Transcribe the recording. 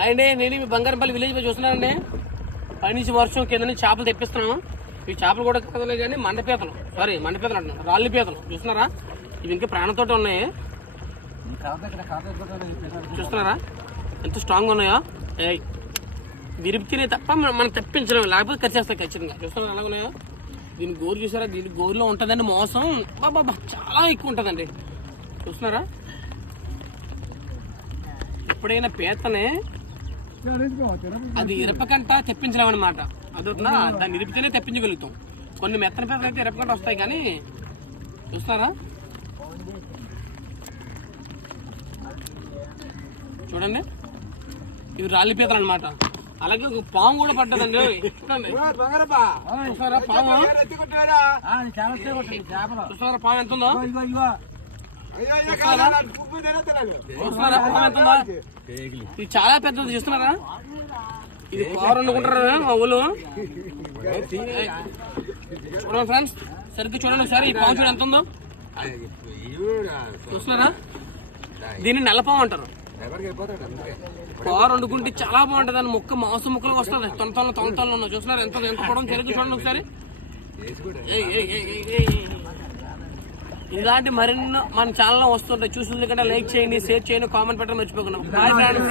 అండి నేను మీ బంగారంపల్లి విలేజ్ పై చూస్తున్నానండి. పైనుంచి వర్షం కింద నుంచి చేపలు తెప్పిస్తున్నాం. ఈ చేపలు కూడా కదలే కానీ మండపీతలు అంటున్నాను, రాళ్ళు పీతలు చూస్తున్నారా? ఇవి ఇంకా ప్రాణంతో ఉన్నాయి. చూస్తున్నారా ఎంత స్ట్రాంగ్ ఉన్నాయో? విరిపితేనే తప్ప మనం తెప్పించడం, లేకపోతే ఖర్చేస్తాయి ఖచ్చితంగా. చూస్తున్నారా ఎలా ఉన్నాయో? దీని గోరు చూసారా? దీని గోరులో ఉంటుందండి మోసం, బాబా చాలా ఎక్కువ ఉంటుందండి. చూస్తున్నారా? ఎప్పుడైనా పీతనే అది ఇరపకంట తెప్పించలేమన్నమాట. అదవుతుందా? దాన్ని ఇరిపితేనే తెప్పించగలుగుతాం. కొన్ని మెత్తన పీతలు అయితే ఇరపకంట వస్తాయి కానీ. చూస్తారా? చూడండి, ఇవి రాళ్ళ పీతలు అనమాట. అలాగే ఒక పాము కూడా పడ్డదండి. చూసారా పాము? చూసారా పాము ఎంత ఉందో? చూస్తున్నారా పాము ఎంత ఉందో? ఇది చాలా పెద్దది. చూస్తున్నారా? ఇది కూర వండుకుంటారు మా ఊళ్ళు. చూడండి ఫ్రెండ్స్, సరిగ్గా చూడండి ఒకసారి. ఈ పాము చూడ ఎంత ఉందో? చూస్తున్నారా? దీన్ని నల్లపాము అంటారు. కూర వండుకుంటే చాలా బాగుంటుంది. అని ముక్క మాంసం ముక్కలు వస్తుంది. తొంతలు ఉన్నాయి. చూస్తున్నారు ఎంత పొడవు? సరిగ్గా చూడండి ఒకసారి. ఇలాంటి మరిన్నో మన ఛానల్లో వస్తుంటాయి. చూసిన కంటే లైక్ చేయండి, షేర్ చేయండి, కామెంట్ పెట్టడం మర్చిపోకుండా. Bye friends.